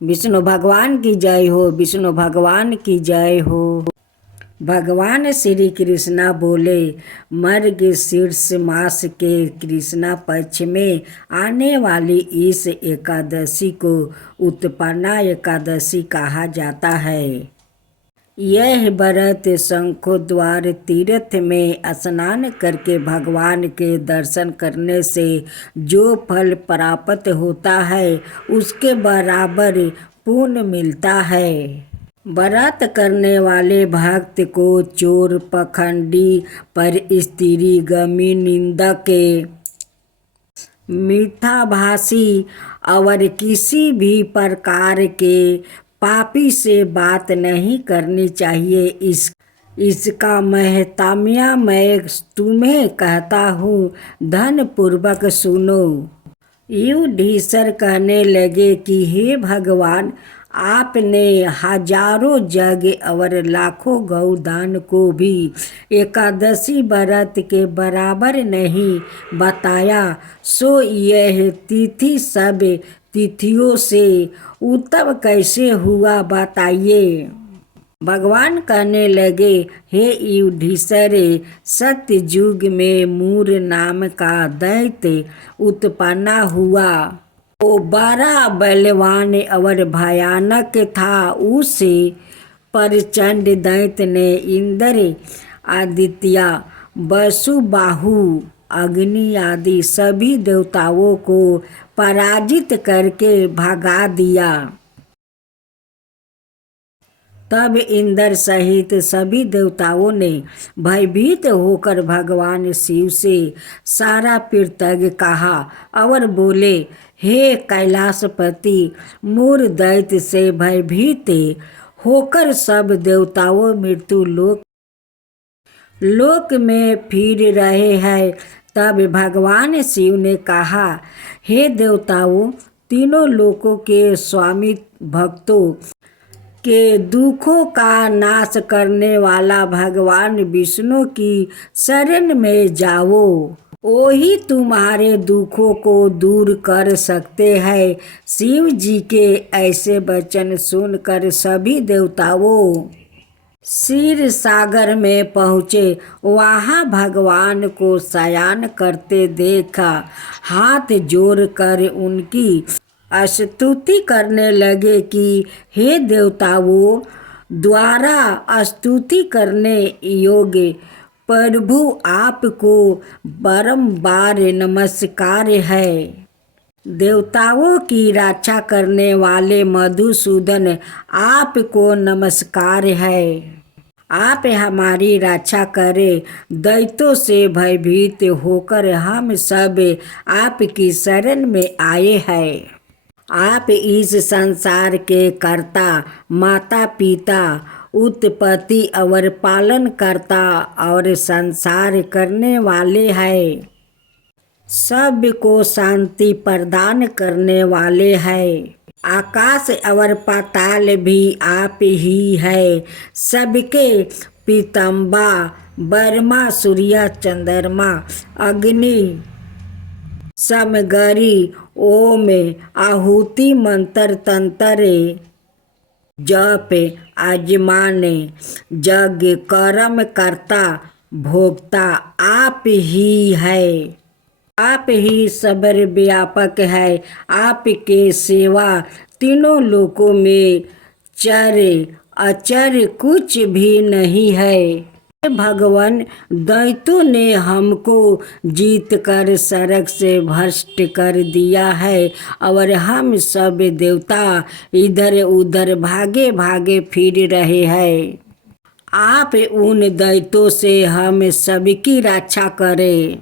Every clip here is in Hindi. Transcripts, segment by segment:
विष्णु भगवान की जय हो, विष्णु भगवान की जय हो। भगवान श्री कृष्णा बोले, मार्गशीर्ष मास के कृष्णा पक्ष में आने वाली इस एकादशी को उत्पन्ना एकादशी कहा जाता है। यह व्रत शंखोद्वार तीर्थ में स्नान करके भगवान के दर्शन करने से जो फल प्राप्त होता है उसके बराबर पुण्य मिलता है। व्रत करने वाले भक्त को चोर, पखंडी, परस्त्री, गमी, निंदक, मिथ्याभाषी और किसी भी प्रकार के पापी से बात नहीं करनी चाहिए। इसका महत्म्य मैं तुम्हें कहता हूँ, धन पूर्वक सुनो। युधिष्ठिर कहने लगे कि हे भगवान, आपने हजारों यज्ञ और लाखों गौदान को भी एकादशी व्रत के बराबर नहीं बताया, सो यह तिथि सब तिथियों से उत्तम कैसे हुआ, बताइए। भगवान कहने लगे, हे युधिष्ठिर, सत्य युग में मूर नाम का दैत्य उत्पन्न हुआ। वो बड़ा बलवान और भयानक था। उस प्रचंड दैत्य ने इंद्र, आदित्य, वसुबाहु, अग्नि आदि सभी देवताओं को पराजित करके भगा दिया। तब इंद्र सहित सभी देवताओं ने भयभीत होकर भगवान शिव से सारा कृतज्ञ कहा और बोले, हे कैलाशपति, मूर दैत्य से भयभीत होकर सब देवताओं मृत्यु लोक में फिर रहे हैं। तब भगवान शिव ने कहा, हे देवताओं, तीनों लोकों के स्वामी भक्तों के दुखों का नाश करने वाला भगवान विष्णु की शरण में जाओ, वो ही तुम्हारे दुखों को दूर कर सकते हैं। शिव जी के ऐसे वचन सुनकर सभी देवताओं क्षीर सागर में पहुँचे। वहाँ भगवान को शयन करते देखा, हाथ जोड़कर उनकी स्तुति करने लगे कि हे देवताओं, द्वारा स्तुति करने योग्य प्रभु आपको बारंबार नमस्कार है। देवताओं की रक्षा करने वाले मधुसूदन, आपको नमस्कार है। आप हमारी रक्षा करें। दैत्यों से भयभीत होकर हम सब आपकी शरण में आए हैं। आप इस संसार के कर्ता, माता पिता, उत्पत्ति और पालन करता और संसार करने वाले हैं। सबको शांति प्रदान करने वाले हैं। आकाश और पाताल भी आप ही है। सबके पिताम्बा, ब्रह्मा, सूर्य, चंद्रमा, अग्नि, समगरी, ओम, आहुति, मंत्र, तंत्र, जप, आजमान, यज्ञ, कर्म करता, भोक्ता आप ही है। आप ही सर्वव्यापक है। आपके सेवा तीनों लोकों में चर अचर कुछ भी नहीं है। भगवान, दैत्यों ने हमको जीत कर सड़क से भ्रष्ट कर दिया है और हम सब देवता इधर उधर भागे भागे फिर रहे हैं। आप उन दैत्यों से हम सबकी रक्षा करें।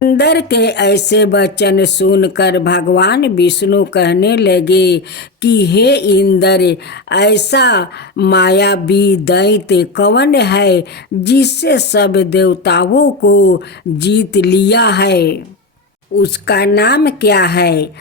इंद्र के ऐसे वचन सुनकर भगवान विष्णु कहने लगे कि हे इंद्र, ऐसा मायावी दैत्य कौन है जिससे सब देवताओं को जीत लिया है? उसका नाम क्या है?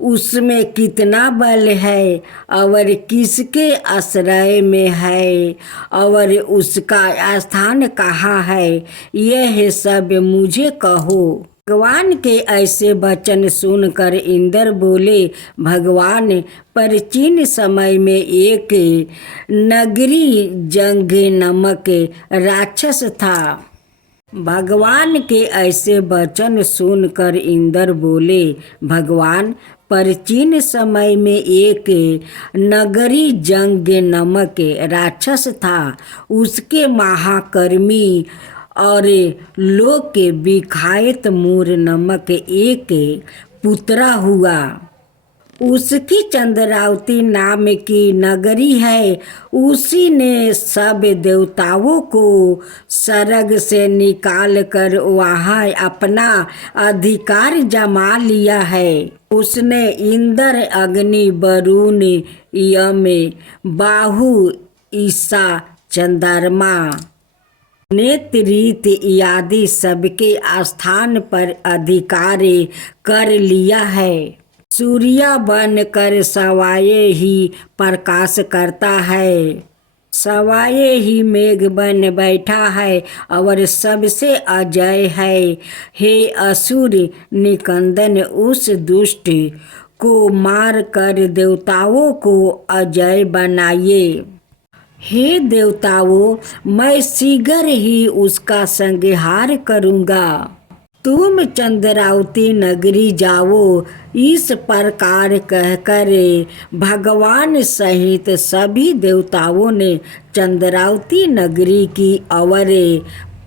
उसमें कितना बल है और किसके आश्रय में है और उसका स्थान कहाँ है? यह सब मुझे कहो। भगवान के ऐसे वचन सुनकर इंद्र बोले, भगवान, प्राचीन समय में एक नगरी जंघ नामक राक्षस था। भगवान के ऐसे वचन सुनकर इंद्र बोले, भगवान, प्राचीन समय में एक नगरी जंघ नामक राक्षस था। उसके महाकर्मी और लोक के विख्यात मूर नामक एक पुत्रा हुआ। उसकी चंद्रावती नाम की नगरी है। उसी ने सब देवताओं को स्वर्ग से निकाल कर वहाँ अपना अधिकार जमा लिया है। उसने इंद्र, अग्नि, वरुण, यम, बाहु, ईसा, चंद्रमा, नेत्रित आदि सबके स्थान पर अधिकार कर लिया है। सूर्य बनकर सवाए ही प्रकाश करता है, सवाए ही मेघ बन बैठा है और सबसे अजय है। हे असुर निकंदन, उस दुष्ट को मार कर देवताओं को अजय बनाइए। हे देवताओं, मैं शीघ्र ही उसका संहार करूँगा। तुम चंद्रावती नगरी जाओ। इस प्रकार कहकर भगवान सहित सभी देवताओं ने चंद्रावती नगरी की ओर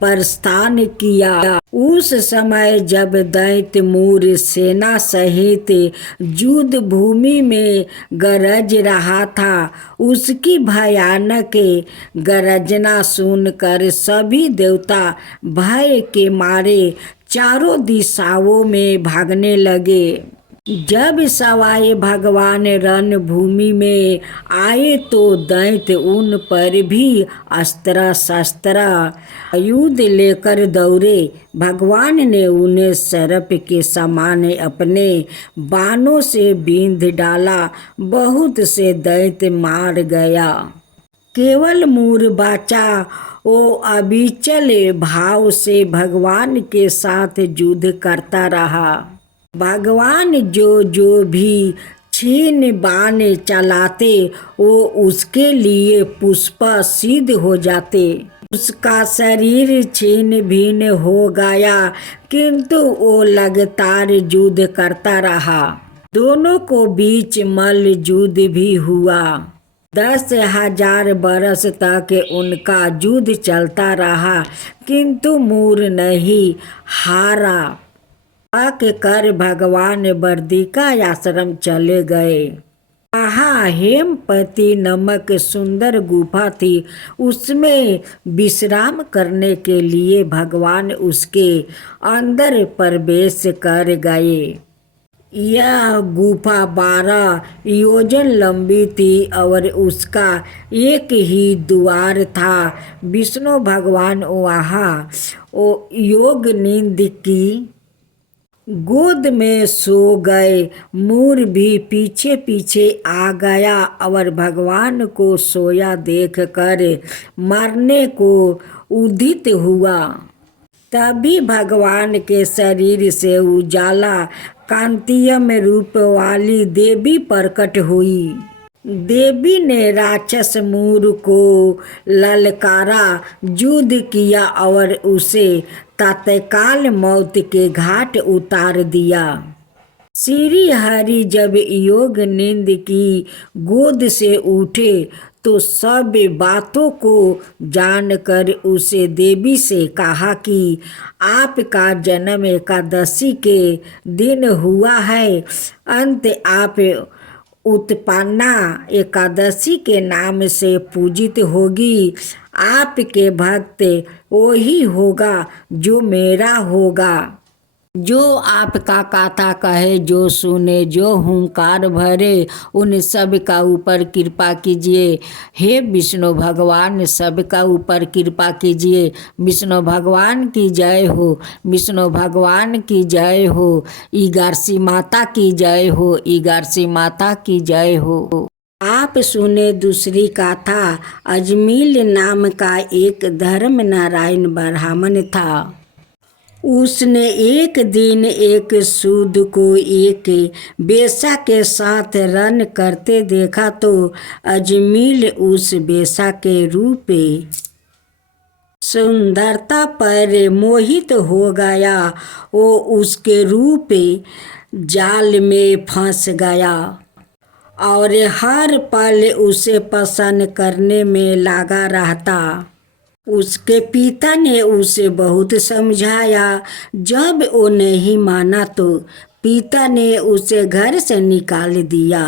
प्रस्थान किया। उस समय जब दैत्य मूर सेना सहित युद्ध भूमि में गरज रहा था, उसकी भयानक गरजना सुनकर सभी देवता भय के मारे चारों दिशाओं में भागने लगे। जब सवाए भगवान रणभूमि में आए तो दैत्य उन पर भी अस्त्र शस्त्र युद्ध लेकर दौड़े। भगवान ने उन्हें सर्प के समान अपने बाणों से बींध डाला। बहुत से दैत्य मार गया। केवल मूर बाचा। वो अविचल भाव से भगवान के साथ युद्ध करता रहा। भगवान जो भी छीन बाण चलाते वो उसके लिए पुष्प सिद्ध हो जाते। उसका शरीर छीन भिन्न हो गया, किंतु वो लगातार युद्ध करता रहा। दोनों को बीच मल्ल युद्ध भी हुआ। 10,000 बरस तक उनका युद्ध चलता रहा, किंतु मूर नहीं हारा। कर भगवान बर्दिका आश्रम चले गए। वहाँ हेमपति नामक सुंदर गुफा थी। उसमें विश्राम करने के लिए भगवान उसके अंदर प्रवेश कर गए। यह गुफा 12 योजन लंबी थी और उसका एक ही द्वार था। विष्णु भगवान वहाँ योग नींद की गोद में सो गए। मूर भी पीछे पीछे आ गया और भगवान को सोया देखकर मरने को उदित हुआ। तभी भगवान के शरीर से उजाला कांतिमय रूप वाली देवी प्रकट हुई। देवी ने राक्षस मूर को ललकारा, युद्ध किया और उसे तत्काल मौत के घाट उतार दिया। श्री हरि जब योग नींद की गोद से उठे तो सब बातों को जानकर उसे देवी से कहा कि आपका जन्म एकादशी के दिन हुआ है। अंत आप उत्पन्ना एकादशी के नाम से पूजित होगी। आपके भक्त वही होगा जो मेरा होगा, जो आपका कथा कहे, जो सुने, जो हुंकार भरे, उन सब का ऊपर कृपा कीजिए। हे विष्णु भगवान, सबका ऊपर कृपा कीजिए। विष्णु भगवान की जय हो, विष्णु भगवान की जय हो, ईगारसी माता की जय हो, ईगारसी माता की जय हो। आप सुने दूसरी कथा। अजमील नाम का एक धर्म नारायण ब्राह्मण था। उसने एक दिन एक सूद को एक बेशा के साथ रन करते देखा तो अजमील उस बेशा के रूप सुंदरता पर मोहित हो गया। वो उसके रूप जाल में फंस गया और हर पल उसे पसंद करने में लगा रहता। उसके पिता ने उसे बहुत समझाया। जब वो नहीं माना तो पिता ने उसे घर से निकाल दिया।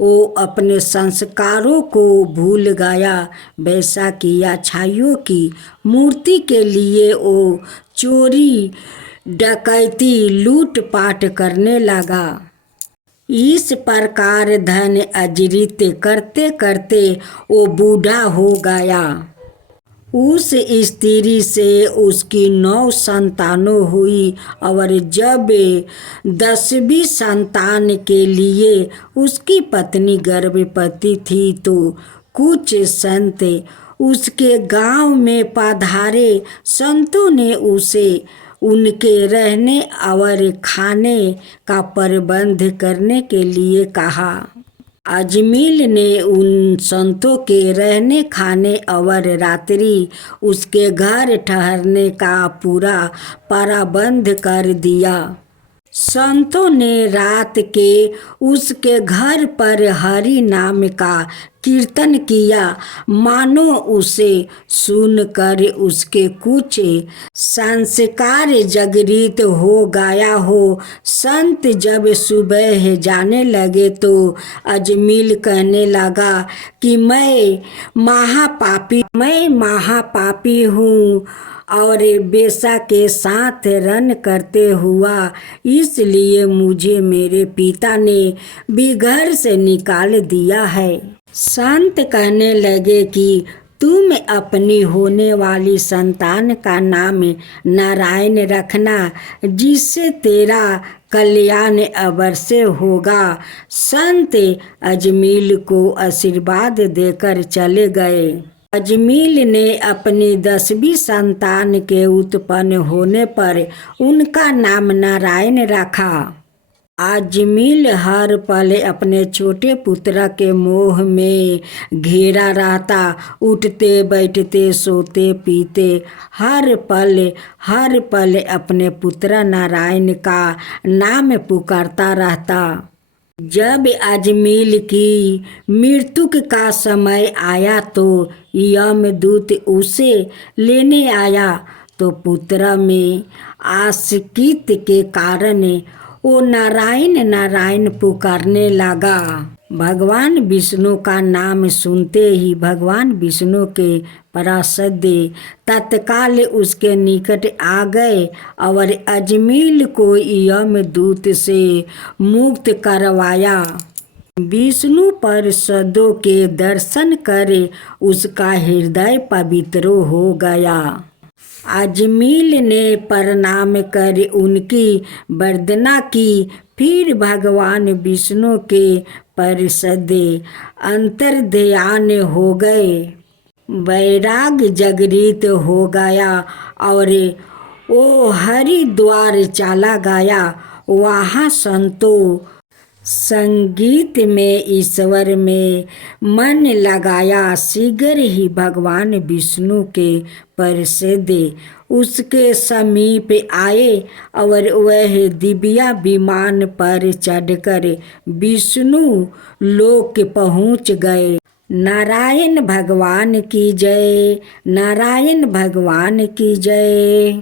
वो अपने संस्कारों को भूल गया। वैसा की अच्छाइयों की मूर्ति के लिए वो चोरी डकैती लूटपाट करने लगा। इस प्रकार धन अर्जित करते करते वो बूढ़ा हो गया। उस स्त्री से उसकी 9 संतानें हुई और जब 10वीं संतान के लिए उसकी पत्नी गर्भवती थी तो कुछ संत उसके गांव में पधारे। संतों ने उसे उनके रहने और खाने का प्रबंध करने के लिए कहा। अजमील ने उन संतों के रहने खाने और रात्रि उसके घर ठहरने का पूरा प्रबंध कर दिया। संतों ने रात के उसके घर पर हरि नाम का कीर्तन किया। मानो उसे सुनकर उसके कुछ संस्कार जागृत हो गया हो। संत जब सुबह जाने लगे तो अजमील कहने लगा कि मैं महापापी हूँ और बेशा के साथ रन करते हुआ, इसलिए मुझे मेरे पिता ने भी घर से निकाल दिया है। संत कहने लगे कि तुम अपनी होने वाली संतान का नाम नारायण रखना, जिससे तेरा कल्याण अवश्य होगा। संत अजमील को आशीर्वाद देकर चले गए। अजमील ने अपनी 10वीं संतान के उत्पन्न होने पर उनका नाम नारायण रखा। अजमील हर पल अपने छोटे पुत्र के मोह में घेरा रहता। उठते बैठते सोते पीते हर पल अपने पुत्र नारायण का नाम पुकारता रहता। जब अजमील की मृत्यु का समय आया तो यमदूत उसे लेने आया तो पुत्र में आसक्ति के कारण वो नारायण नारायण पुकारने लगा। भगवान विष्णु का नाम सुनते ही भगवान विष्णु के पार्षद तत्काल उसके निकट आ गए और अजमील को यमदूत से मुक्त करवाया। विष्णु पार्षदों के दर्शन कर उसका हृदय पवित्र हो गया। अजमील ने प्रणाम कर उनकी वंदना की। फिर भगवान विष्णु के पार्षद अंतर्ध्यान हो गए। वैराग्य जागृत हो गया और वो हरिद्वार चला गया। वहाँ संतों संगीत में ईश्वर में मन लगाया। शीघ्र ही भगवान विष्णु के पार्षद उसके समीप आए और वह दिव्य विमान पर चढ़कर विष्णु लोक पहुँच गए। नारायण भगवान की जय, नारायण भगवान की जय।